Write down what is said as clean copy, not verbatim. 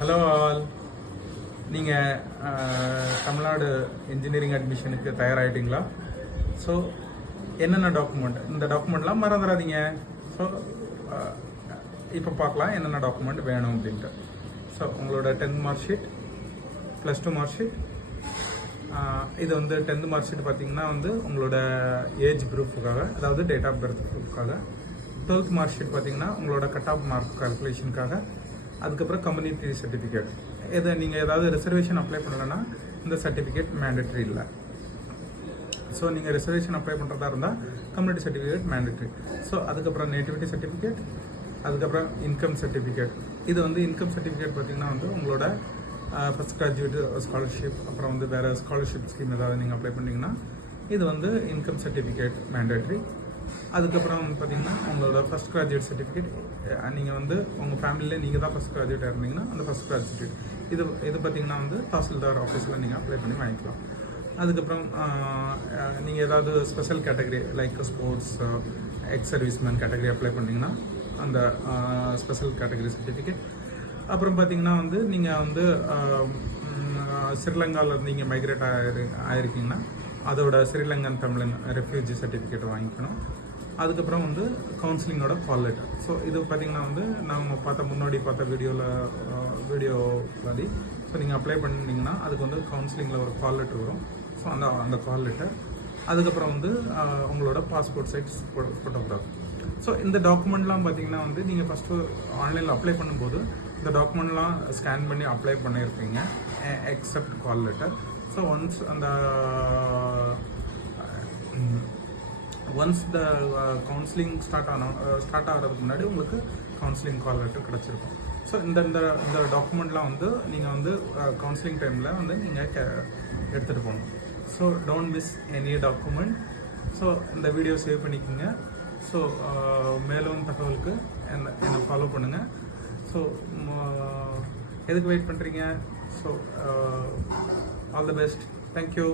Hello all, நீங்கள் Tamil Nadu engineering அட்மிஷனுக்கு தயாராகிட்டீங்களா? So என்னென்ன டாக்குமெண்ட், இந்த டாக்குமெண்ட்லாம் மறந்துடாதீங்க. ஸோ இப்போ பார்க்கலாம் என்னென்ன டாக்குமெண்ட் வேணும் அப்படின்ட்டு. ஸோ உங்களோட 10th mark sheet, +2 mark sheet. இது வந்து 10th மார்க் ஷீட் பார்த்தீங்கன்னா வந்து உங்களோட ஏஜ் ப்ரூஃபுக்காக, அதாவது டேட் ஆஃப் பர்த் ப்ரூஃப்காக. 12th மார்க் ஷீட் பார்த்தீங்கன்னா உங்களோட கட் ஆஃப் மார்க் கால்குலேஷனுக்காக. அதுக்கப்புறம் கம்யூனிட்டி சர்டிஃபிகேட். இதை நீங்கள் ஏதாவது ரிசர்வேஷன் அப்ளை பண்ணலைன்னா இந்த சர்டிஃபிகேட் மேண்டட்ரி இல்லை. ஸோ நீங்கள் ரிசர்வேஷன் அப்ளை பண்ணுறதா இருந்தால் கம்யூனிட்டி சர்டிஃபிகேட் மேண்டட்ரி. ஸோ அதுக்கப்புறம் நேட்டிவிட்டி சர்டிஃபிகேட், அதுக்கப்புறம் இன்கம் சர்டிஃபிகேட். இது வந்து இன்கம் சர்டிஃபிகேட் பார்த்திங்கன்னா வந்து உங்களோட ஃபஸ்ட் கிராஜுவேட் ஸ்காலர்ஷிப், அப்புறம் வந்து வேறு ஸ்காலர்ஷிப் ஸ்கீம் ஏதாவது நீங்கள் அப்ளை பண்ணிங்கன்னா இது வந்து இன்கம் சர்டிஃபிகேட் மேண்டட்ரி. அதுக்கப்புறம் வந்து பார்த்திங்கன்னா உங்களோட ஃபஸ்ட் கிராஜுவேட் சர்டிஃபிகேட், நீங்கள் வந்து உங்கள் ஃபேமிலியில் நீங்கள் தான் ஃபஸ்ட் கிராஜுவேட்டாக இருந்தீங்கன்னா அந்த ஃபஸ்ட் கிராஜுவேட் சர்டிஃபிகேட் இது பார்த்திங்கன்னா வந்து தாசில்தார் ஆஃபீஸில் நீங்கள் அப்ளை பண்ணி வாங்கிக்கலாம். அதுக்கப்புறம் நீங்கள் ஏதாவது special category like sports, X serviceman category apply பண்ணிங்கன்னா அந்த ஸ்பெஷல் கேட்டகரி சர்டிஃபிகேட். அப்புறம் பார்த்திங்கன்னா வந்து நீங்கள் வந்து ஸ்ரீலங்காவிலேருந்து நீங்கள் மைக்ரேட் ஆகிருக்கீங்கன்னா அதோட ஸ்ரீலங்கன் தமிழன் ரெஃப்யூஜி சர்டிஃபிகேட் வாங்கிக்கணும். அதுக்கப்புறம் வந்து கவுன்சிலிங்கோட கால் லெட்டர். ஸோ இது பார்த்திங்கன்னா வந்து நாங்கள் முன்னாடி பார்த்த வீடியோ மாதிரி. ஸோ நீங்கள் அப்ளை பண்ணிங்கன்னா அதுக்கு வந்து கவுன்சிலிங்கில் ஒரு கால் லெட்டர் வரும். ஸோ அந்த கால் லெட்டர். அதுக்கப்புறம் வந்து உங்களோட பாஸ்போர்ட் சைஸ் ஃபோட்டோகிராஃப். ஸோ இந்த டாக்குமெண்ட்லாம் பார்த்திங்கன்னா வந்து நீங்கள் ஃபஸ்ட்டு ஆன்லைனில் அப்ளை பண்ணும்போது இந்த டாக்குமெண்ட்லாம் ஸ்கேன் பண்ணி அப்ளை பண்ணியிருப்பீங்க, accept call letter. So once the counselling start ஆகிறதுக்கு முன்னாடி உங்களுக்கு கவுன்சிலிங் கால் லெட்டர் கிடச்சிருக்கும். ஸோ இந்த டாக்குமெண்ட்லாம் வந்து நீங்கள் வந்து கவுன்சிலிங் டைமில் வந்து நீங்கள் எடுத்துகிட்டு போகணும். So don't miss any document. So இந்த வீடியோ சேவ் பண்ணிக்கோங்க. ஸோ மேலும் தகவலுக்கு என்னை ஃபாலோ பண்ணுங்கள். ஸோ எதுக்கு வெயிட் பண்ணுறீங்க? So all the best. Thank you.